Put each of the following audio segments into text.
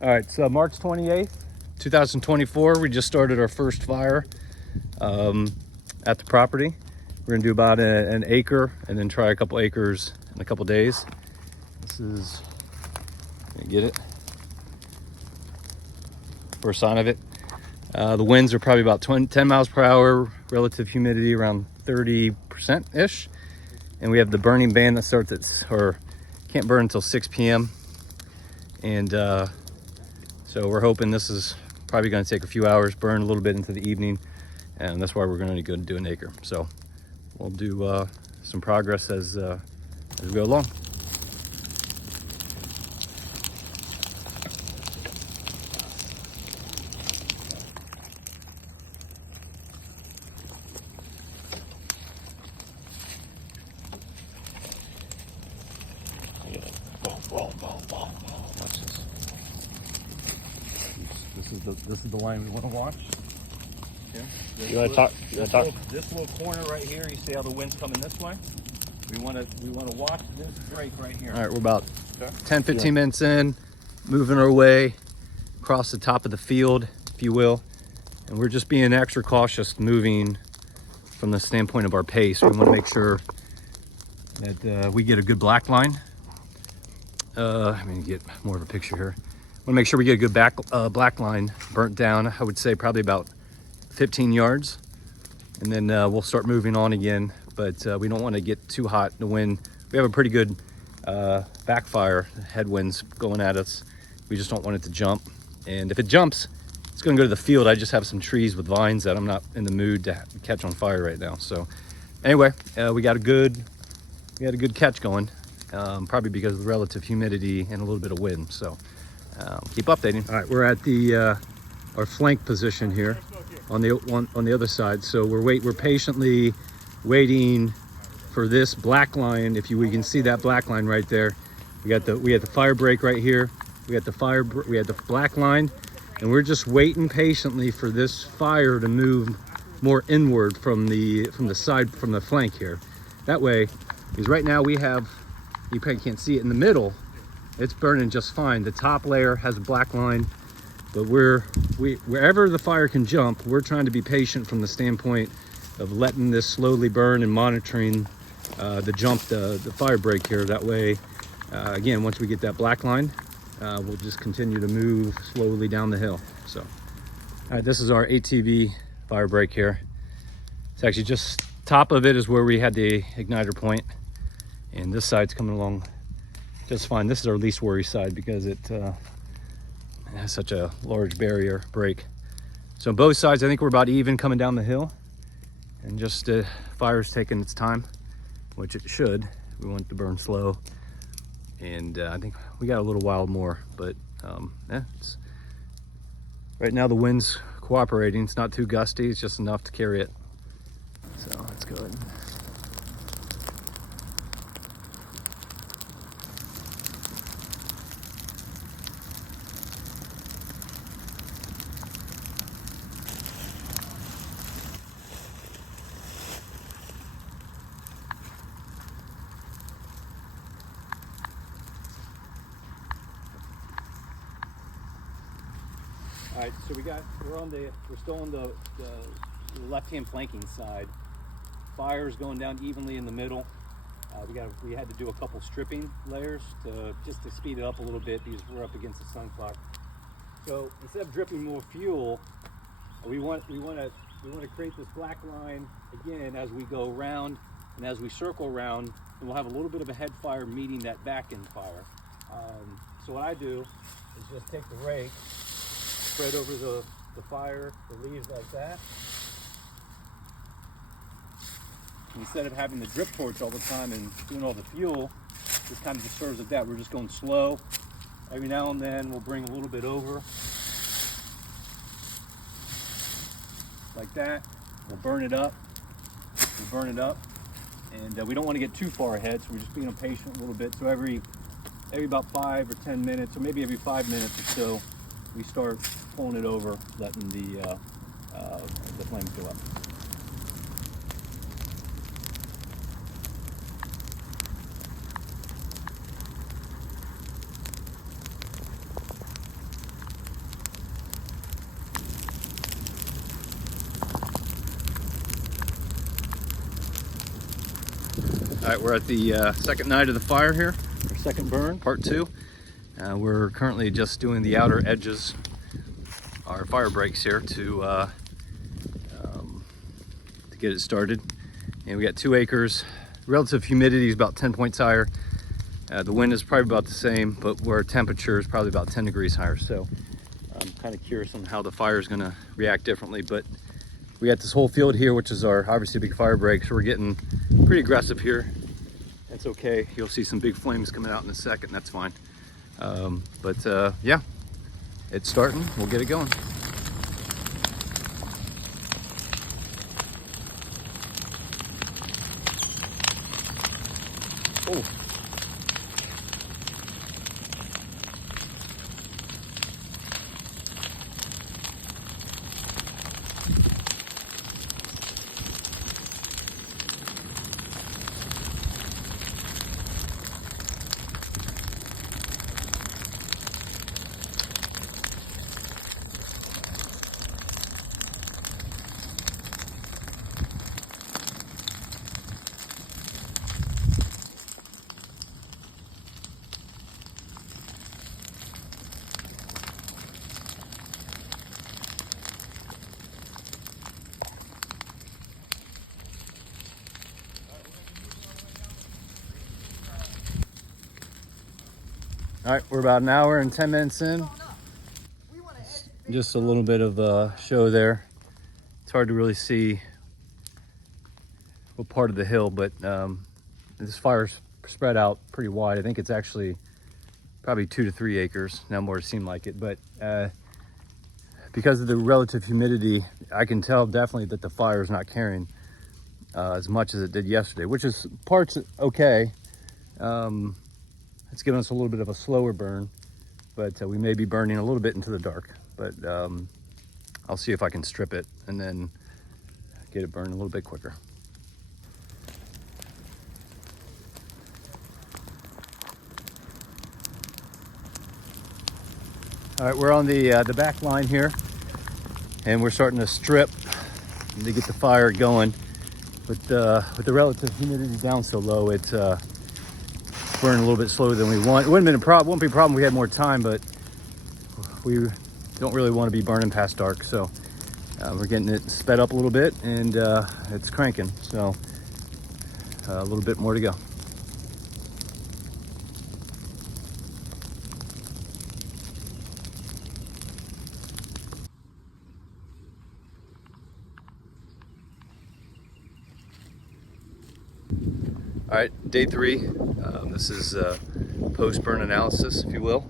All right, so March 28th, 2024, we just started our first fire at the property. We're gonna do about an acre and then try a couple acres in a couple days. This is, get it? First sign of it. The winds are probably about 10 miles per hour, relative humidity around 30%-ish. And we have the burning ban that starts at, or can't burn until 6 p.m. And so we're hoping this is probably going to take a few hours, burn a little bit into the evening, and that's why we're going to go do an acre. So we'll do some progress as we go along. Watch this. This is the line we want to watch. Okay. You want to talk? This little corner right here. You see how the wind's coming this way? We want to watch this break right here. All right, we're about 10-15 minutes in, moving our way across the top of the field, if you will, and we're just being extra cautious moving from the standpoint of our pace. We want to make sure that we get a good black line. I'm gonna get more of a picture here. Want to make sure we get a good black line burnt down. I would say probably about 15 yards, and then we'll start moving on again. But we don't want to get too hot. The wind, we have a pretty good backfire, headwinds going at us. We just don't want it to jump. And if it jumps, it's going to go to the field. I just have some trees with vines that I'm not in the mood to catch on fire right now. So anyway, we got a good catch going. Probably because of the relative humidity and a little bit of wind. So keep updating. All right, we're at the our flank position here on the other side. So we're patiently waiting for this black line. If we can see that black line right there, we had the fire break right here. We had the black line, and we're just waiting patiently for this fire to move more inward from the side, from the flank here. That way, because right now we have, you probably can't see it in the middle, it's burning just fine. The top layer has a black line, but wherever the fire can jump, we're trying to be patient from the standpoint of letting this slowly burn and monitoring the fire break here. That way, again, once we get that black line, we'll just continue to move slowly down the hill. So, all right, this is our ATV fire break here. It's actually just top of it is where we had the igniter point. And this side's coming along just fine. This is our least worry side because it has such a large barrier break. So on both sides, I think we're about even coming down the hill, and just fire's taking its time, which it should. We want it to burn slow, and I think we got a little while more, but right now the wind's cooperating. It's not too gusty. It's just enough to carry it. So let's go ahead. All right, so we're still on the left-hand flanking side. Fire's going down evenly in the middle. We had to do a couple stripping layers just to speed it up a little bit because we're up against the sun clock. So instead of dripping more fuel, we want to create this black line again as we go around, and as we circle around, and we'll have a little bit of a head fire meeting that back end fire. So what I do is just take the rake, spread over the fire, the leaves like that. Instead of having the drip torch all the time and doing all the fuel, this kind of just serves as that. We're just going slow. Every now and then we'll bring a little bit over. Like that. We'll burn it up. And we don't want to get too far ahead, so we're just being patient a little bit. So every about 5 or 10 minutes, or maybe every 5 minutes or so, we start pulling it over, letting the flames go up. All right, we're at the second night of the fire here, our second burn, part 2. We're currently just doing the outer edges, our fire breaks here to get it started. And we got 2 acres. Relative humidity is about 10 points higher. The wind is probably about the same, but our temperature is probably about 10 degrees higher. So I'm kind of curious on how the fire is going to react differently. But we got this whole field here, which is our obviously big fire break. So we're getting pretty aggressive here. That's okay. You'll see some big flames coming out in a second. That's fine. Yeah, it's starting. We'll get it going. Oh. All right, we're about an hour and 10 minutes in. Just a little bit of a show there. It's hard to really see what part of the hill, but this fire's spread out pretty wide. I think it's actually probably 2 to 3 acres. Now more seem like it, but because of the relative humidity, I can tell definitely that the fire is not carrying as much as it did yesterday, which is parts okay. It's given us a little bit of a slower burn, but we may be burning a little bit into the dark. But I'll see if I can strip it and then get it burned a little bit quicker. All right, we're on the back line here, and we're starting to strip to get the fire going. With the relative humidity down so low, it's burning a little bit slower than we want. It wouldn't be a problem. We had more time, but we don't really want to be burning past dark. So we're getting it sped up a little bit, and it's cranking. So a little bit more to go. All right, day 3. This is post-burn analysis, if you will.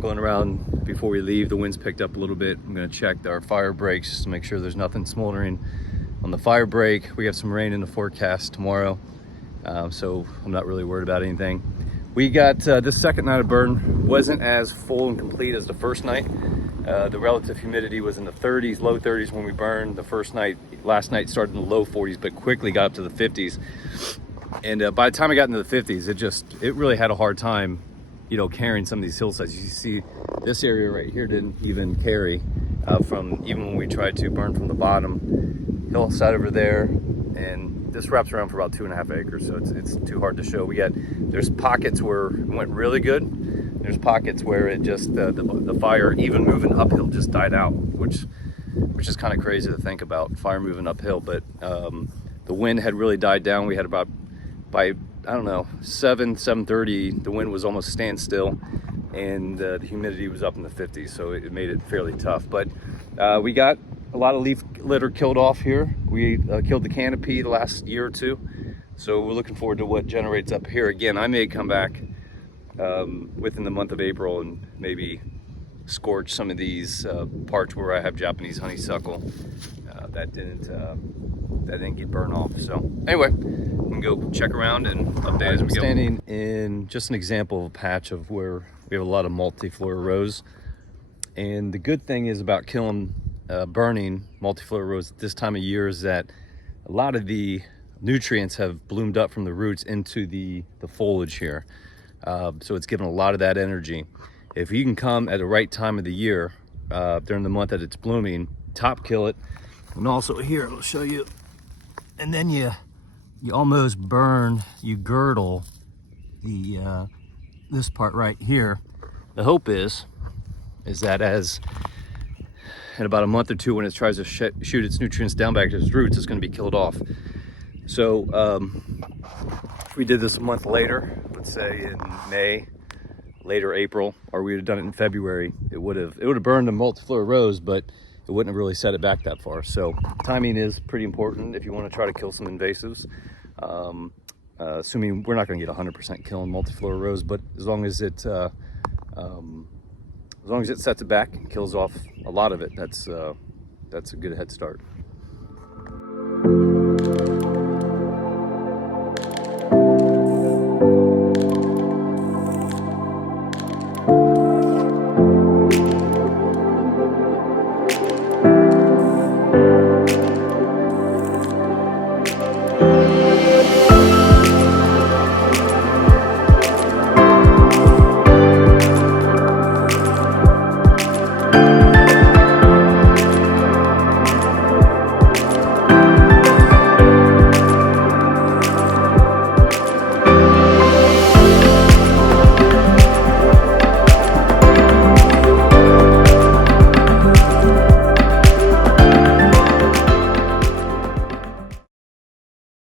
Going around before we leave, the wind's picked up a little bit. I'm gonna check our fire breaks just to make sure there's nothing smoldering on the fire break. We have some rain in the forecast tomorrow, so I'm not really worried about anything. We got this second night of burn wasn't as full and complete as the first night. The relative humidity was in the 30s, low 30s when we burned. The last night started in the low 40s, but quickly got up to the 50s. And by the time I got into the 50s, it really had a hard time, carrying some of these hillsides. You see this area right here didn't even carry even when we tried to burn from the bottom hillside over there. And this wraps around for about 2.5 acres, so it's too hard to show. There's pockets where it went really good. There's pockets where it just, the fire, even moving uphill, just died out, which is kind of crazy to think about, fire moving uphill. But the wind had really died down. We had about, by, I don't know, 7:30, the wind was almost standstill, and the humidity was up in the 50s, so it made it fairly tough. But we got a lot of leaf litter killed off here. We killed the canopy the last year or 2, so we're looking forward to what generates up here. Again, I may come back within the month of April and maybe scorch some of these parts where I have Japanese honeysuckle that didn't get burned off. So anyway, we can go check around and update as we go. Standing in just an example of a patch of where we have a lot of multiflora rose. And the good thing is about burning multiflora rose at this time of year is that a lot of the nutrients have bloomed up from the roots into the foliage here. So it's given a lot of that energy. If you can come at the right time of the year, during the month that it's blooming, top kill it. And also here, I'll show you. And then you you almost burn, you girdle the this part right here. The hope is that as in about a month or two, when it tries to shoot its nutrients down back to its roots, it's going to be killed off. So if we did this a month later, let's say in May, later April, or we would have done it in February, it would have burned the multiflora rose, but it wouldn't have really set it back that far. So timing is pretty important if you want to try to kill some invasives. Assuming we're not going to get 100% kill on multiflora rose, but as long as it sets it back and kills off a lot of it, that's a good head start.